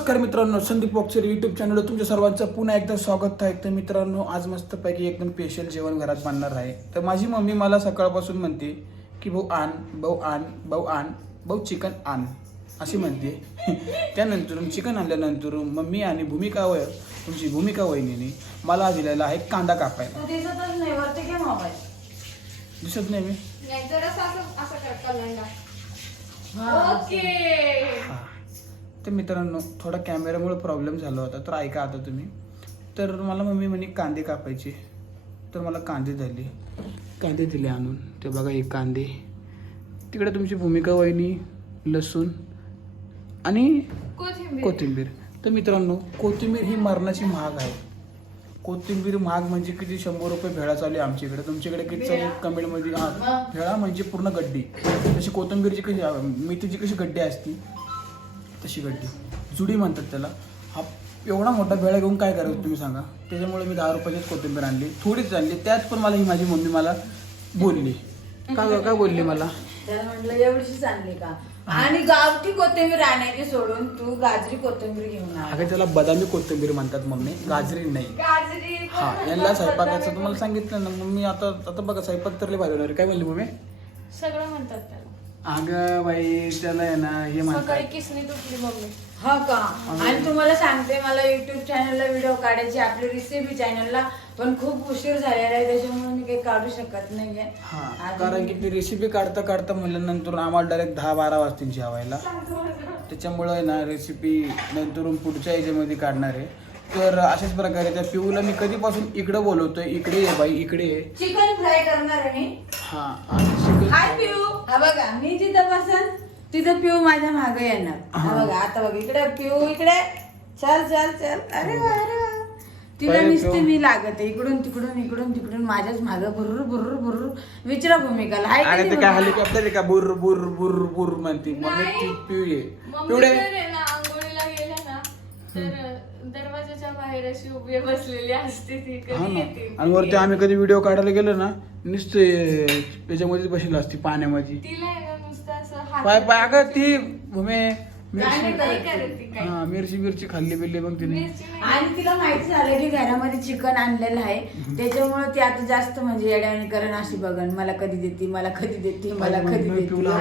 नमस्कार मित्रांनो Sandeep boxer YouTube चॅनलवर तुमच्या सर्वांचं पुन्हा एकदा स्वागत आहे. तर मित्रांनो आज मस्तपैकी एकदम स्पेशल जेवण घरात बनणार आहे. तर माझी मम्मी मला सकाळपासून म्हणते की भाऊ आण भाऊ आण भाऊ आण भाऊ चिकन आण अशी म्हणते. त्यानंतर चिकन आणल्यानंतर मम्मी आणि भूमिका वय तुमची भूमिका वहिनीने मला दिलेला आहे कांदा कापायला. दिसत नाही मी. ओके. तर मित्रांनो थोडा कॅमेऱ्यामुळे प्रॉब्लेम झाला होता. तर ऐका आता तुम्ही. तर मला मम्मी म्हणे कांदे कापायचे. तर मला कांदे झाले. कांदे दिले आणून. ते बघा हे कांदे. तिकडे तुमची भूमिका वहिनी लसूण आणि कोथिंबीर. तर मित्रांनो कोथिंबीर ही मरणाची महाग आहे. कोथिंबीर महाग म्हणजे किती? शंभर रुपये भेळा चालू आहे आमच्याकडे तुमच्याकडे किती चालू कमेंटमध्ये हा? भेळा म्हणजे पूर्ण गड्डी. तशी कोथिंबीरची कशी मेथीची कशी गड्डी असती? तशी गड्डी जुडी म्हणतात त्याला. हा एवढा मोठा भेळा घेऊन काय करायचं तुम्ही सांगा. त्याच्यामुळे मी दहा रुपयाचीच कोथिंबीर आणली. थोडीच आणली. त्यात पण मला ही माझी मम्मी मला बोलली. का गं, काय बोलली मला? तर म्हटलं एवढीशीच आणली का? आणि गावठी कोथिंबीर आणायची सोडून तू गाजरी कोथिंबीर घेऊन आला. अगं त्याला बदामी कोथिंबीर म्हणतात मम्मी. गाजरी नाही. गाजरी हा यांना स्वयंपाकाचं तुम्हाला सांगितलं ना. मग मी आता आता बघा स्वयंपाक तर लय भारी होणार आहे. काय म्हणली मम्मी? सगळं म्हणतात त्याला. अगं बाई त्याला आहे ना हे सकाळी म्हणतात किसनी तुटली मम्मी. हा का? आणि तुम्हाला सांगते मला युट्यूब चॅनलला व्हिडिओ काढायची आपली रेसिपी चॅनलला पण खूप उशीर झालेला आहे त्याच्यामुळे मी काही काढू शकत नाहीये. हा कारण की ती रेसिपी काढता काढता म्हणल्यानंतर आम्हाला डायरेक्ट दहा बारा वाजतील जेवायला. त्याच्यामुळं आहे ना रेसिपी नंतरून पुढच्या याच्यामध्ये काढणार आहे. तर अशाच प्रकारे त्या पिऊला मी कधीपासून इकडं बोलवतोय इकडे ये बाई इकडे ये. चिकन फ्राय करणार आहे मी. हा आणि हाय पिऊ हा बघा मी जिथं बसन तिथं पिऊ माझ्या मागे येणार. हा. बघा आता बघ इकडे पिऊ इकडे. चल चल चल. अरे वा अरे वा. तिला पहिले नुसते पिऊ. मी लागत आहे इकडून तिकडून इकडून तिकडून माझ्याच माग भुर्र भुर्र भुर्र विचारा भूमिकाला. हाय अरे किती ते काय भूमिका? हेलिकॉप्टर आहे का बुर बुर बुर बुर म्हणते. मग मी नाही. ती पिऊ ये. मम्मी पिवडे जर आहे ना आंघोळीला गेल्या ना तर दरवाजाच्या बाहेर अशी उभी बसलेली असते ती हा कधी ना. येते आणि वरती आम्ही कधी व्हिडिओ काढायला गेलो ना नुसते त्याच्यामध्येच बसलेली असते पाण्यामध्ये. तिला आहे ना नुसतं असं हात पाय पाय अगं ती भूमे काय मिरची नाही नाही करत ती काही. हा मिरची मिरची खाल्ली बिल्ली मग तिने. मिरची नाही. आणि तिला माहिती झालं की घरामध्ये चिकन आणलेलं आहे. त्याच्यामुळे ती आता जास्त म्हणजे येड्याने करण अशी बघन मला कधी देते मला कधी देते मला कधी देते. पिऊला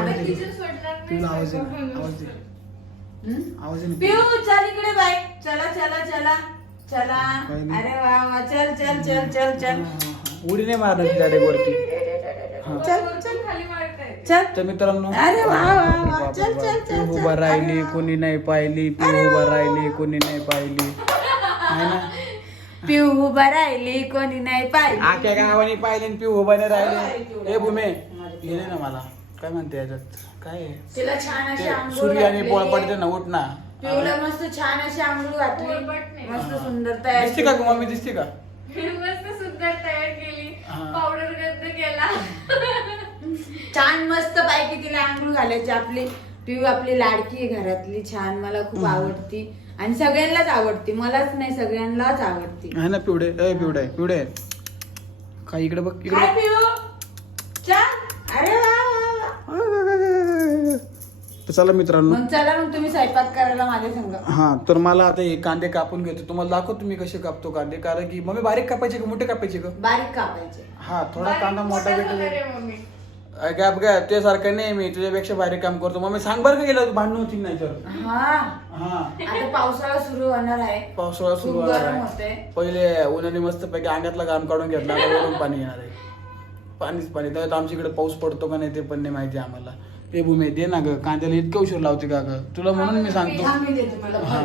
आवाज आवाज आवाज हं? पिऊ चल इकडे बाई. चला चला चला. चला. काय नाही. अरे वा वा. चल चल चल चल चल. हा, हा. उडी नाही मारणार वरती हा. चल वरतून चल खाली मारताय चल. तर मित्रांनो अरे वा, वा, चल, चल, चल, पिऊ चल. उभा राहिली. कोणी नाही पाहिली. पिऊ उभा राहिली कोणी नाही पाहिली. आहे ना? पिऊ उभा राहिली कोणी नाही पाहिजे आख्या गावाने पाहिले आणि पिऊ उभा नाही राहिले. ए भूमे हे नाही ना मला. काय म्हणते याच्यात? काय आहे? तिला छान अशी ते आंघोळ सूर्य आणि घातलेली. पोळ आहे. पडते ना उठ ना पिऊला मस्त छान अशी आंघोळ घातली. पोळपाट. मस्त सुंदर तयार दिसते का ग मम्मी? दिसते का? मस्त सुंदर तयार केली. हा. पावडर गंध केला. छान मस्त पैकी तिला आंघोळ घालायची. आपली पिऊ आपली लाडकी आहे घरातली. छान मला खूप आवडती. आणि सगळ्यांनाच आवडती. मलाच नाही सगळ्यांनाच आवडती. आहे ना पिवडे ए पिवडे पिवडे काय इकडे बघ इकडे काय बघ. पिऊ. छान अरे. तर चला मित्रांनो. मग चला मग तुम्ही स्वयंपाक करायला माझ्या संग. हा तर मला आता हे कांदे कापून घेतो. तुम्हाला दाखवतो तुम्ही कसे कापतो कांदे. कारण की मम्मी बारीक कापायचे का मोठे कापायचे का? बारीक कापायचे. हा थोडा कांदा मोठा होणार भेटेल गॅप गॅप. ते सारखं नाही मी. तुझ्यापेक्षा बारीक काम करतो. मम्मी सांग बरं का गेलं भांडण होती नाही तर. हा. हा. आता पावसाळा सुरू होणार आहे. पावसाळा खूप सुरू गरम आहे. होते पहिले उन्हाने मस्त पैकी अंगातला घाम काढून घेतला. आता वरून पाणी येणार आहे. पाणीच पाणी. त्यात आमच्या इकडे पाऊस पडतो का नाही ते पण नाही माहिती आम्हाला. ते भूमी दे ना ग कांद्याला इतकं उशीर लावते का ग? तुला म्हणून मी सांगतो. हा,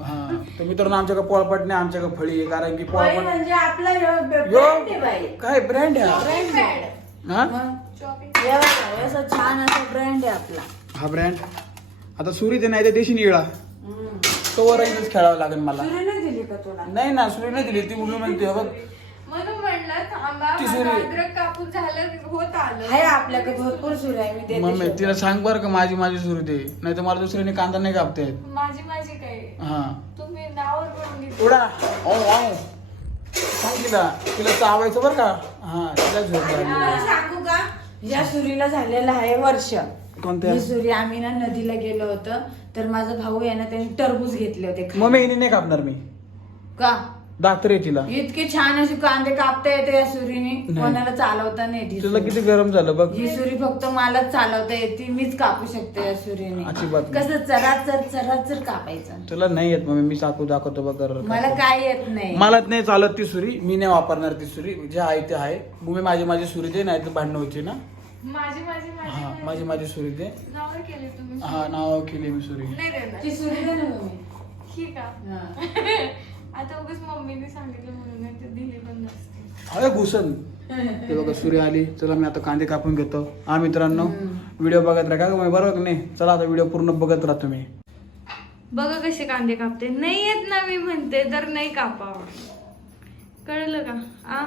हा तर मित्रांनो आमच्याकडे पोळपट नाही आमच्याकडे फळी आहे कारण की फळी पोळपट म्हणजे आपला ह्यो brand आहे बाई. यो काय ब्रँड आहे? हा? आहे. हा? हे हे असं छान असा ब्रँड आहे आपला. हा ब्रँड? आता सुरी ते नाही तर देशी निळा. हम्म. तो वरच खेळावं लागेल मला. सुरी नाही दिली का तुला? नाही ना सुरी नाही दिली ती उभी म्हणते बघ. म्हणून म्हणलं थांबा ती माझं सुरी. अद्रक कापून झालं होत आलं. आहे आपल्याकडे भरपूर सुरी आहे मी मम्मी. तिला सांग बरं का माझी माझी सुरू दे. नाही तर मला दुसऱ्याने कांदा नाही कापता येत. माझी माझी काय हा. तुम्ही नावावर घेतलं. उडा. सांग तिला. तिला चावायचं बरं का? हा तिला झोप लागली. सांगू का? या सुरीला झालेलं आहे वर्ष. कोणत्या? ही सुरी आम्ही ना नदीला गेलो होतो तर माझा भाऊ आहे ना त्याने टरबूज घेतले होते खायला. मम्मी हिने नाही कापणार मी. का? दातर तिला. इतके छान असे कांदे कापता येते या सुरीने. कोणाला चालवता नाही येत ही तुला सुरी. किती गरम झालं बघ. ही सुरी फक्त मलाच चालवता येते मीच कापू शकते या सुरीने. अजिबात नाही. कसं चराचर चराचर कापायचं. तुला नाही येत मम्मी मी चाकू दाखवतो बघ मला काय येत नाही. मलाच नाही चालत ती सुरी मी नाही वापरणार ती सुरी. जे आहे ते आहे. मम्मी माझी माझी सुरी दे नाही तर भांडणं होती ना. माझी माझी हा माझी माझी माझी सुरी दे. नाव केले तुम्ही. हा नाव केली मी सुरी. नाही देणार. ती सुरी दे ना मम्मी. ठीक आहे. हा. आता उगाच मम्मीने सांगितलं म्हणून तर दिली पण नसते. अरे घुसन ते बघा सूर्य आली. चला मी आता कांदे कापून घेतो. हा मित्रांनो व्हिडिओ बघत राहा. का? बरोबर का नाही? चला आता व्हिडिओ पूर्ण बघत राहा तुम्ही. बघा कसे कांदे कापते. नाही येत ना मी म्हणते तर नाही कापावं. कळलं का? आ?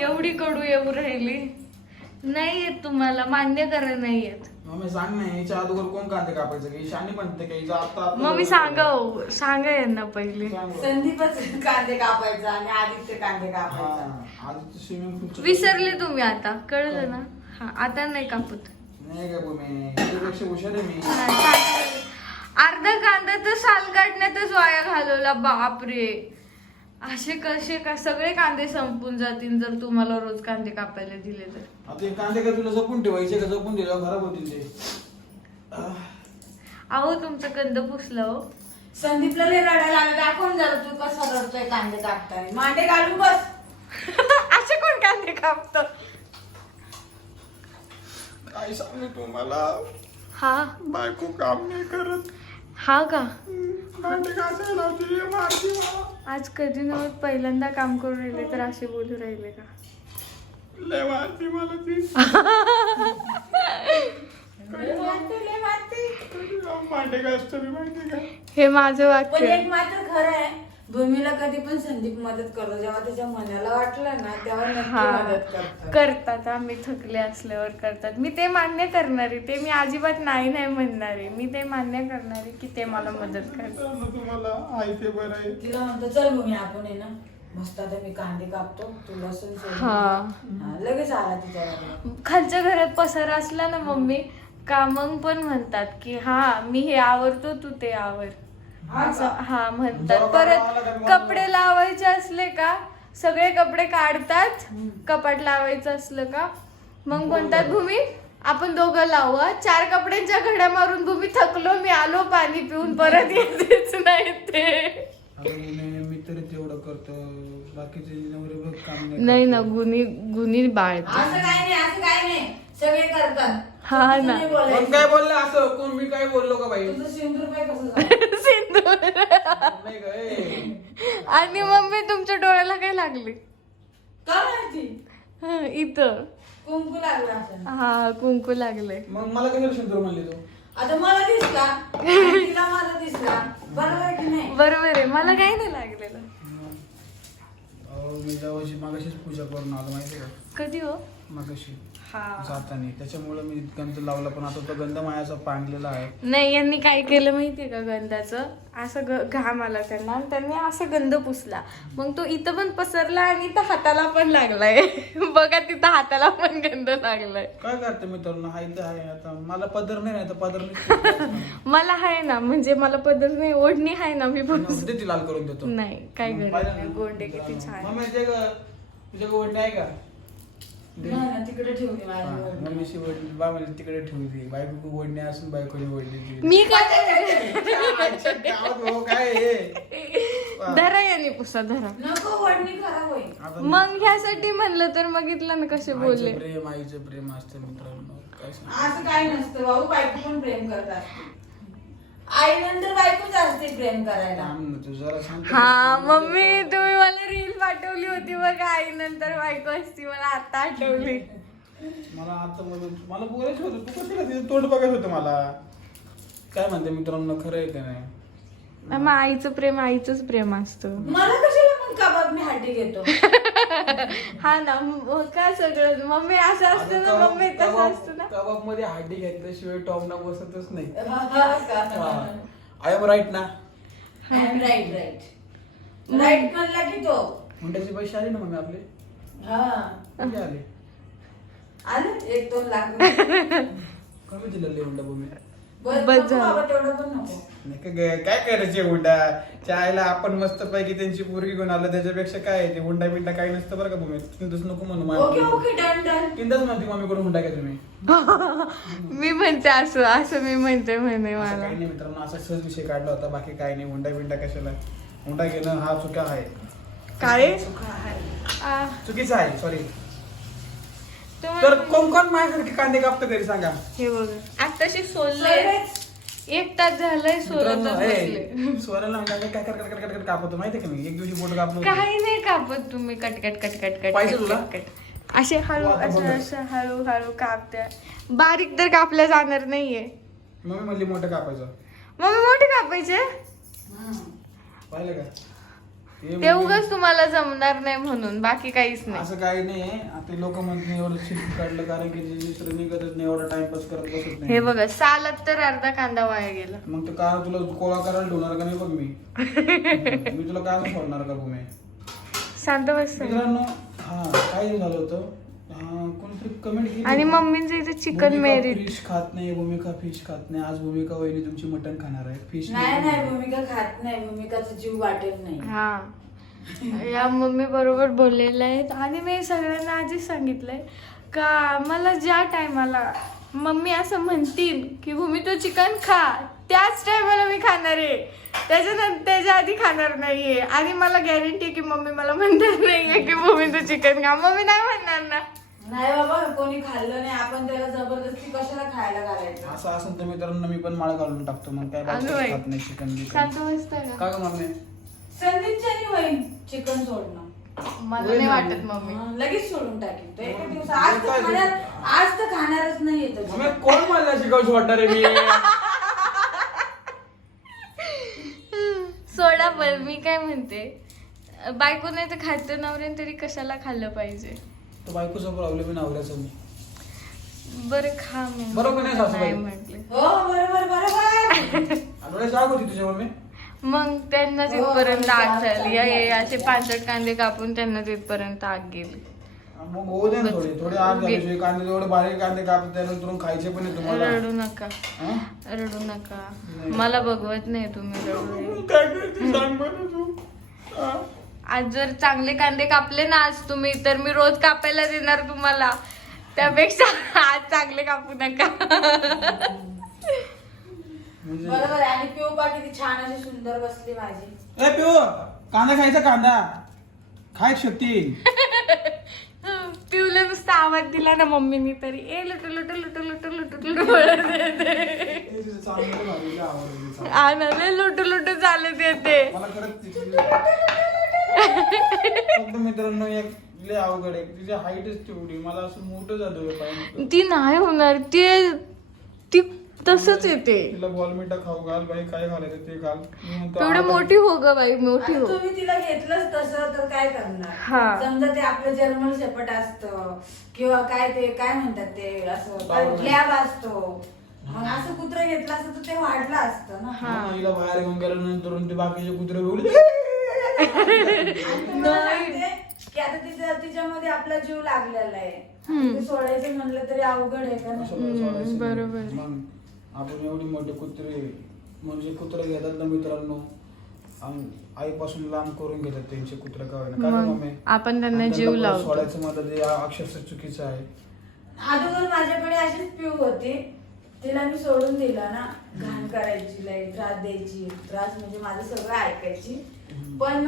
एवढी कडू येऊ राहिली. नाही येत तुम्हाला मान्य करा नाही येत मम्मी सांग ना हिच्या अगोदर कोण कांदे कापायचं? की शानी म्हणते का हिचा आता आता- मग मी सांगा हो, सांगा यांना पहिले. सांग. बरं. संदीपच कांदे कापायचा आणि आदित्य कांदे कापायचा. हा, आधी स्विमिंग पूलचं- विसरले तुम्ही आता कळलं ना? हा. आता नाही कापत. नाही का भूमी तुझ्यापेक्षा हुशार आहे मी. हा, चालेल. अर्धा कांदा तर साल काढण्यातच वाया घालवला बापरे. असे कसे का सगळे कांदे संपून जातील जर तुम्हाला रोज कांदे कापायला दिले तर? आता हे कांदे का तुला जपून ठेवायचे का? जपून दिल्यावर खराब होतील ते. अहो तुमचं कंद पुसलं हो. संदीपला लय रडायला लागलं. दाखवून झालं तू कसा रडतोय कांदे कापताना. मांडे घालून बस. असे कोण कांदे कापत? काय सांगू तुम्हाला हा? बायको काम नाही करत. हा का? घासायला लावते, मारते मला. आज कधी नव्हत पहिल्यांदा काम करून राहिले तर असे बोलू राहिले का? लय मारते मला ती. लय मारते, लय मारते. भांडे घासतो मी माहिती का? हे माझं पण वाक्य एक मात्र खरं आहे. भूमीला कधी पण संदीप मदत करतो. जेव्हा त्याच्या मनाला वाटलं ना तेव्हा नक्की मदत करतो. करतात आम्ही थकले असल्यावर करतात. मी ते मान्य करणार आहे. ते मी अजिबात नाही नाही म्हणणार आहे. मी ते मान्य करणार आहे की ते मला मदत करतात. मित्रांनो, तुम्हाला आहे ते बरं आहे. तिला म्हणतो चल भूमी आपण आहे ना मस्त आता मी कांदे कापतो तू लसूण सोड." हा. हा, लगेच आला तिच्याकडे खालच्या घरात पसारा असला ना मम्मी का मग पण म्हणतात की हा मी हे आवरतो तू ते आवर असं? हा म्हणतात. परत कपडे लावायचे असले का? सगळे कपडे काढतात. कपाट लावायचं असलं का? मग म्हणतात भूमी आपण दोघं लावू. चार कपड्यांच्या घड्या मारून भूमी थकलो मी आलो पाणी पिऊन परत येतेच नाही ते. तेवढं करतो. बाकीचे नवरे बघ काम नाही नाही ना. गुन्ही गुन्ही बाळते असं काय नाही असं काय नाही. सगळे करतात. हा ना. बोलायचं. काय बोललं? असं कोण मी काय बोललो का बाई? तुझं सिंदूर नाही ए. आणि मम्मी तुमच्या डोळ्याला काय लागले? हं, इथं. कुंकू लागला असं हा कुंकू लागले. मग मला कशाला सुंदर म्हणली तू? आता मला दिसला. आणि तिला माझा दिसला. बरोबर आहे की नाही? बरोबर आहे. मला काही नाही लागलेलं. अहो, मी जवळशी मागाशीच पूजा करून आलो माहिती का? कधी हो? मागाशी. हा. जाताना. त्याच्यामुळे मी गंध लावला पण आता तो गंध मायाचा पांगलेला आहे. नाही यांनी काय केलं माहितीये का गंधाचं? असं घाम आला त्यांना आणि त्यांनी असं गंध पुसला. मग तो इथं पण पसरला आणि इथं हाताला पण लागलाय. बघा तिथं हाताला पण गंध लागलाय. काय करते हाय तर आहे. आता मला पदर नाही नाही तर पदर नाही मला आहे ना म्हणजे मला पदर नाही ओढणी आहे ना मी पण दे ती लाल करून देतो. नाही काय गरज नाही? गोंडे किती छान. मम्मी ते ग तुझ्या ओढणी आहे का. नाही ना, तिकडे ठेवली हा, माझी तिकडे ठेवली बायको ओढणी असून बायकोनी ओढणी दिली मी काय गावात काय आहे? धरा यांनी पुसा धरा. नको वडणी खराब होईल. आता मग ह्यासाठी म्हणलं तर बघितलं ना कसे बोलले? आईचं प्रेम आईचं प्रेम असतं मित्रांनो. काय सांगू? असं काही नसतं भाऊ बायको पण प्रेम करतात. आई नंतर बायकोच असते प्रेम करायला. हा. मम्मी तुम्ही मला रील पाठवली होती बघा आई नंतर बायको असती मला आता आठवली. मला आता बोलून मला बोलायचं होतं तू कसं तिचं तोंड बघायचं होतं मला? काय म्हणते मित्रांनो खरं आहे का नाही? मग आईचं प्रेम आईचंच प्रेम असतं. मला कशाला कबाब मी हाटी घेतो? हा ना मग काय सगळं? मम्मी असं असतं ना मम्मी तसं असतं ना. कबाबमध्ये हाडी घेतल्याशिवाय टॉमना बसतच नाही. राईट आय एम राईट ना? राईट राईट म्हणला की तो. हुंड्याचे पैसे आले ना मम्मी आपले? हा. किती आले? आलं? एक दोन लाख रुपये. कमी दिलेलं हुंडा भूमी बस बस नको झालं. बाबा तेवढं पण नको. नाही का ग- काय करायचे हुंडा? चायला आपण मस्त पैकी त्यांची पोरगी घेऊन आलो त्याच्यापेक्षा काय आहे ते? हुंडा बिंडा काही नसतं बरं का भूमी. नको म्हणू ओके मला ओके डन डन. तिंदच म्हणते मम्मीकडून हुंडा घ्या तुम्ही? मी म्हणते असं असं मी म्हणते म्हणे असं मला. काही नाही मित्रांनो असा सहज विषय काढला होता बाकी काही नाही. हुंडा बिंडा कशाला? हुंडा घेणं हा चुका आहे. काय? सुखा आहे. आ, चुकीचा आहे सॉरी तुम्हाला- तर कोण कोण माझ्यासारखे कांदे कापतं घरी सांगा. हे बघा. सोललंय सोललेच. एक तास झालंय मित्रांनो, बसले. ए, स्वराला म्हणतात, काय कर कर कर कर कर कापतो माहितीये का मी? एक दिवशी बोट कापलो काही नाही कापत तुम्ही. Cut cut cut cut cut पाहिजे कट तुला? Cut cut. असे हळू असं. असं हळू हळू कापत्या बारीक तर कापल्या जाणार नाहीये. मम्मी म्हणली मोठं कापायचं. मग मोठे कापायचे. पाहिलं का? ते मम्मी- उगाच तुम्हाला जमणार नाही म्हणून बाकी काहीच नाही. असं काही नाही. आता लोक म्हणते एवढं शिफ्ट काढलं कारण की जे दुसरं निघतच नाही एवढा टाइमपास करत बसत नाही. हे बघा सालात तर अर्धा कांदा वाया गेला. मग तर काय तुला कोळा करायला ठेवणार का नाही बघ मी? मी तुला काय सोडणार का भूमी? शांत बस. मित्रांनो हा काय झालं होतं? कोणतरी कमेंट केली आणि. मम्मींचं इथे चिकन मेरिट फिश खात नाही भूमिका फिश खात नाही. आज भूमिका वहिनी तुमची मटण खाणार आहे. फिश नाही नाही भूमिका खात नाही. भूमिकाचा जीव वाटेल नाही. हा. या मम्मी बरोबर बोललेल्या आहेत. आणि मी सगळ्यांना आधीच सांगितलंय का मला ज्या टायमाला मम्मी असं म्हणतील की भूमी तो चिकन खा. त्याच टायमाला मी खाणार आहे. त्याच्यानंतर त्याच्या आधी खाणार नाहीये. आणि मला गॅरंटी आहे की मम्मी मला म्हणणार नाहीये की भूमी तू चिकन खा. मम्मी नाही म्हणणार ना. नाही बाबा कोणी खाल्लं नाही. आपण त्याला जबरदस्ती कशाला खायला घालायचं? असं असेल तर मित्रांनो मी पण माळ घालून टाकतो. मग काय बाकी अगं बाई. खात नाही चिकन का का ग मम्मी? संदीपच्यानी होईल चिकन सोडणं. मला नाही. वाटत मम्मी. हं, लगेच सोडून टाकेल तो एका दिवसात आज तर खाणार आज तर खाणारच नाही मम्मी येत कोण मला शिकवू आहे मी? सोडा पण मी काय म्हणते? बायको नाही तर खातं नवऱ्याने तरी कशाला खाल्लं पाहिजे? तो बायकोचा प्रॉब्लेम आहे नवऱ्याचा मी बरं खा मग. बरोबर नाही सासूबाई? म्हटले. हो बरोबर बरोबर आठवड्याची आग होती तुझ्या मम्मी? मग त्यांना हो, तिथपर्यंत आग चाल- झाली या- चाल- या- असे पांचट कांदे कापून त्यांना तिथपर्यंत आग गेली. मग होऊ दे ना थोडे. थोडे आग झाले. कांदे जेवढे बारीक कांदे कापत त्यानंतर खायचे पण आहे तुम्हाला. रडू नका. हं? रडू नका. मला बघवत नाही तुम्ही रडू काय करते सांग बरं तू? हा? आज जर चांगले कांदे कापले ना आज तुम्ही तर मी रोज कापायला देणार तुम्हाला त्यापेक्षा आज चांगले कापू नका म्हणजे बरोबर आहे. आणि पिऊ पा किती छान अशी सुंदर बसली माझी ए पिओ कांदा खायचा कांदा खाय शक्ती पिवलं नुसता आवाज दिला ना मम्मीनी तरी ए लुटू लुटू लुटू लुटू लुटू लुटू बोलत येते तिचं. आनंद लुटू लुटू चालत येते मला खरंच तिची- फक्त मित्रांनो एक लय अवघड आहे. तिची हाईटच तेवढी. मला असं मोठं झालं पाहिजे ती नाही होणार. ती ती तसंच येते तिला बॉल मिठा खाऊ घाल बाई. काय घालायचं ते घाल. मी म्हणतो, तेवढी मोठी हो ग बाई मोठी हो. तुम्ही तिला घेतलंच तसं तर काय करणार? हा. समजा ते आपलं जर्मन शेपट असतं किंवा काय ते काय म्हणतात ते असं Doberman. लॅब असतो. मग असं कुत्र घेतलं असतं तर ते वाढलं असतं ना. हा, हिला बाहेर घेऊन गेल्यानंतर ते बाकीचे कुत्रे सांगते की आता तिच्या तिच्यामध्ये आपला जीव लागलेला आहे. ते सोडायचं म्हणलं तरी अवघड आहे का नाही? बरोबर आहे. मग आपण एवढी मोठे कुत्रे म्हणजे कुत्रे घेतात ना मित्रांनो आईपासून लांब करून घेतात त्यांचे कुत्रे का होईना. काय गं मग मम्मी? आपण त्यांना आणि जीव परत लावतो. सोडायचं मला ते अक्षरशः चुकीचं आहे. अगोदर माझ्याकडे अशीच पिऊ होती. तिला मी सोडून दिला ना घाण करायची लय त्रास द्यायची त्रास म्हणजे माझं सगळं ऐकायची. पण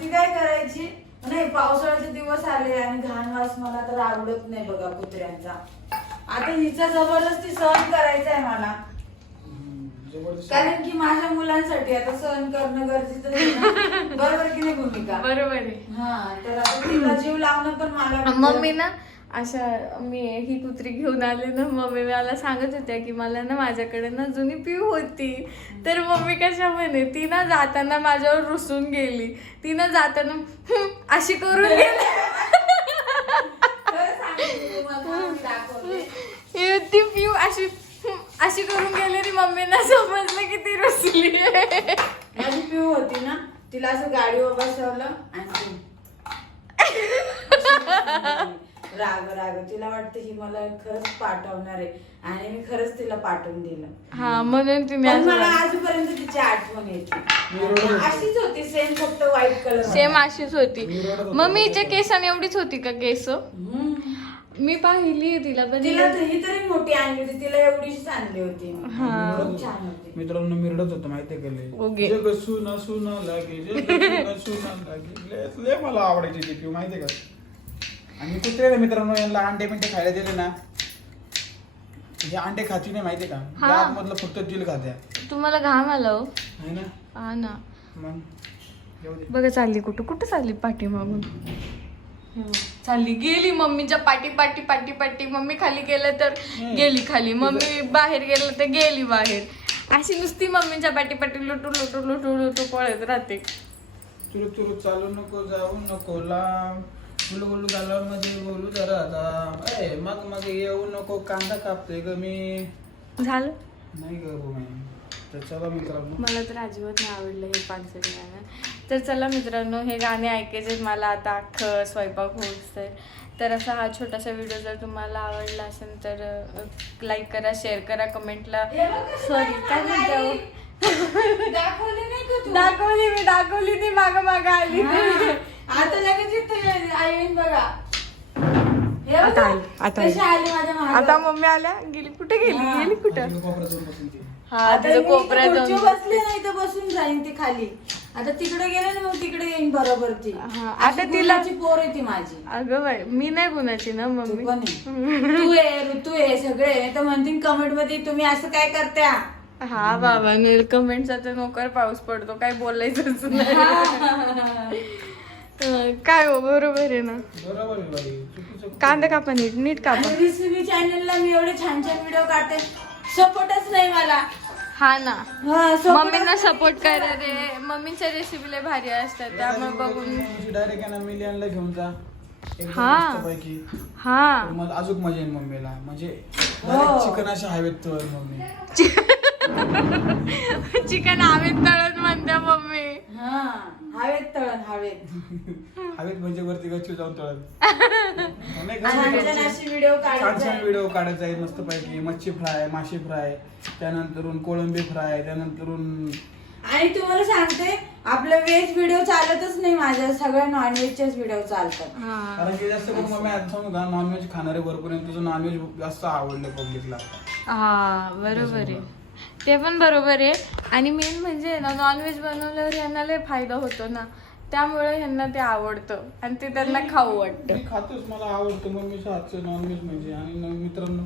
ती काय करायची? नाही पावसाळ्याचे दिवस आले आणि घाण वास मला तर आवडत नाही बघा कुत्र्यांचा. आता हिचा जबरदस्ती सहन करायचा आहे मला. कारण की माझ्या मुलांसाठी आता सहन करणं गरजेचं आहे ना. बरोबर की नाही भूमिका? बरोबर आहे. हा तर आता तिला जीव लावणं पण मला मम्मी ना अशा मी ही कुत्री घेऊन आले ना मम्मी मला सांगत होत्या की मला ना माझ्याकडे ना जुनी पिऊ होती. तर मम्मी कशा म्हणे ती ना जाताना माझ्यावर रुसून गेली. ती ना जाताना अशी करून गेली. ती पिऊ अशी अशी करून गेली आणि मम्मीना समजलं की ती रुसली माझी पिऊ होती ना तिला असं गाडीवर बसवलं आणि ती- राग राग तिला वाटतं ही मला खरंच पाठवणार आहे आणि मी खरंच तिला पाठवून दिलं हा म्हणून तुम्ही पण मला. आजपर्यंत तिची आठवण येते. अशीच होती सेम फक्त व्हाईट कलर सेम अशीच होती मी रडत होतो. मम्मीच्या केसान एवढीच होती का केस मी पाहिली तिला पण तिला तर- ही तरी मोठी आणली होती तिला एवढीच आणली होती मी. हा. खूप छान होती मित्रांनो मी रडत होतो माहितीये का लय? ओगे. जग सुना सुना लागे जग सुना सुना लागे लय- लय मला आवडायची ती पिऊ माहितीये का आणि कुत्रे मित्रांनो यांना अंडे बिंडे खायला दिले ना हे अंडे खाती नाही माहितीये का? हा. या आतमधलं फक्त दिल खात्या. तुम्हाला घाम आला हो. आहे ना? हा ना. मग दे. बघा चालली कुठं? कुठं चालली पाठी मागून? चालली. गेली मम्मीच्या पाठी पाठी पाठी पाठी. मम्मी खाली गेलं तर गेली खाली. मम्मी बाहेर गेलं तर गेली बाहेर. अशी नुसती मम्मीच्या पाठी पाठी लुटू लुटू लुटू लुटू पळत राहते. तुरु तुरु चालू नको जाऊ नको लांब. गुलू गुलू मध्ये बोलू जरा आता. ए मग मग येऊ नको कांदा कापते ग मी. झालं? नाही ग तर चला मित्रांनो. मला तर अजिबात नाही आवडलं हे पानसरी गाणं तर चला मित्रांनो हे गाणे ऐकायचे मला आता अख्खं स्वयंपाक होत तर असा हा छोटासा व्हिडिओ जर तुम्हाला आवडला असेल तर लाईक करा शेअर करा कमेंटला हे सॉरी काय म्हणते. अहो? दाखवली नाही का तू? दाखवली मी दाखवली ती माग माग आली. हा. आता लगेच इथे आई येईन बघा. हे बघा, आता आली, आता आली. कशी आली माझ्या मागं. आता मम्मी आल्या गेली. कुठे गेली. गेली कुठं? आता. हा आता तिथं मी कोपऱ्यात इथे जाऊन खुर्चीवर बसले नाही तर बसून जाईन ती खाली. आता तिकडे गेले ना मग तिकडे येईन बरोबर ती हा, अशी आता तिला- पोर आहे ती माझी. अगं बाई मी नाही गुणाची ना तू मम्मी. पण आहे? तू आहे ऋतू आहे सगळे आहे. तर म्हणतील कमेंटमध्ये तुम्ही असं काय करत्या? हा बाबा कमेंटचा तर नोकर पाऊस पडतो काय बोलायचंच नाही. काय हो बरोबर आहे ना? बरोबर आहे बाई चुकीचं कांदा कापा नीट नीट कापा. रेसिपी चॅनलला मी एवढे छान छान व्हिडिओ काढते. सपोर्टच नाही मला. हा ना. हा, support मम्मींना सपोर्ट करा रे. मम्मींच्या रेसिपी लय भारी असतात त्यामुळे बघून. डायरेक्ट आहे ना मिलियनला घेऊन जा. हा. मस्तपैकी. हा. अजून मजा येईल मम्मीला. म्हणजे हो. चिकन अशा हवेत मम्मी. चिकन हवेत तळत म्हणते मम्मी. हा हवेत तळण हवेत. हवेत म्हणजे वरती गच्ची जाऊन तळत अशी व्हिडिओ छान छान काढायचे व्हिडिओ काढायचा आहे मस्त पैकी. मच्छी फ्राय माशी फ्राय त्यानंतरून कोळंबी फ्राय त्यानंतरून आणि तुम्हाला सांगते आपलं व्हेज व्हिडिओ चालतच नाही माझ्या सगळ्या नॉनव्हेजच्याच व्हिडिओ चालतात. कारण की जास्त करून मम्मी आता सांगू का नॉनव्हेज खाणारे भरपूर आहे तुझं नॉनव्हेज जास्त आवडलं पब्लिकला हा बरोबर आहे. ते पण बरोबर आहे. आणि मेन म्हणजे ना नॉनव्हेज बनवल्यावर यांना लय फायदा होतो ना. त्यामुळे ह्यांना ते आवडतं आणि ते त्यांना खाऊ वाटतं. मी खातोच मला आवडतं. मम्मीच्या हातचं नॉनव्हेज म्हणजे. आणि न- मित्रांनो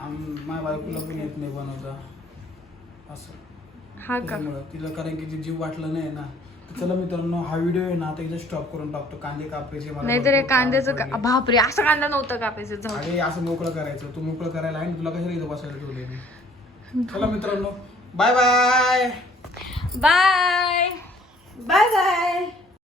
आम- माझ्या बायकोला पण येत नाही बनवता. असं. हा का? तिला कारण की ते जीव वाटलं नाही ना. तर चला मित्रांनो हा व्हिडिओ आहे ना आता इथे स्टॉप करून टाकतो. कांदे कापायचे मला नाहीतर हे भरपूर कांद्याचं. का- बापरे असं कांदा नव्हतं कापायचं. जाऊ दे. अरे असं मोकळं करायचं. तू मोकळं करायला आहे ना, तुला कशाला इथं बसायला ठेवलंय मी? चला मित्रांनो bye. Bye bye. Bye bye.